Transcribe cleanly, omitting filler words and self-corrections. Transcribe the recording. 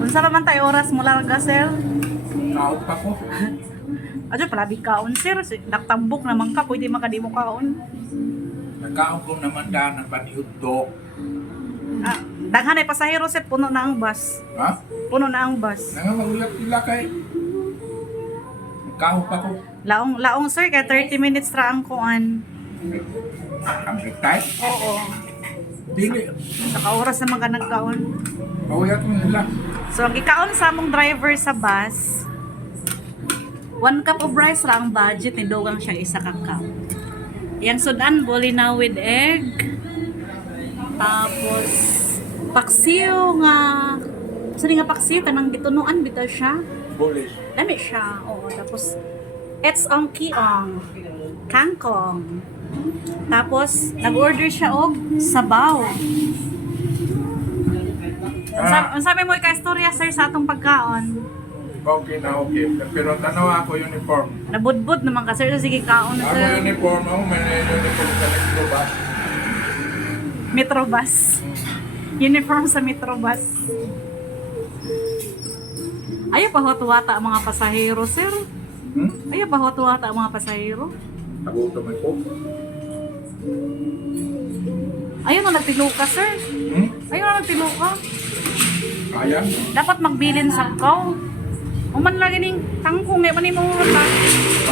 Unsa pa man tayo oras mo larga, sir? Kaot pa ko. Adyo pala di kaon, sir. Naktambok naman ka, pwede makadi mo kaon. Nagkaon ko naman daan ang paniudto. Ah, daghan ay pasahero, sir. Puno na ang bus. Ha? Puno na ang bus. Nangangagulat sila kay. Nagkaon pa ko. Laong, sir, kaya 30 minutes ra ang kuan. Ang time. Oo. Dili. Saka oras naman ka nagkaon. Pawayat mo nila. So, ang ikaon sa among driver sa bus, 1 cup of rice ra ang budget ni Dogang siya isa ka cup. Yang sudan, bolina with egg. Tapos, paksiw nga. Sali nga paksiw, kanang gitunuan, bitaw siya. Bulis. Dami siya. Oo, tapos, it's on kiong. Kangkong. Tapos, nag-order siya og sabaw. Ang sabi mo ika-istorya, sir, sa atong pagkaon. Okay na okay. Pero tanaw ako uniform. Nabudbud naman ka, sir. So, sige, kaon na, Ako sir. uniform. Ako may uniform sa Electrobus. Metrobus. Uniform sa Metrobus. Ayaw pa huwata ang mga pasahero, sir. Ayaw pa huwata ang mga pasahero. Nagutom ako. Ayaw na nagtiluka, sir. Ayaw na nagtiluka. Kaya? Dapat magbilin sa kaw. Uman lagi ning tangkong, ngayon man mo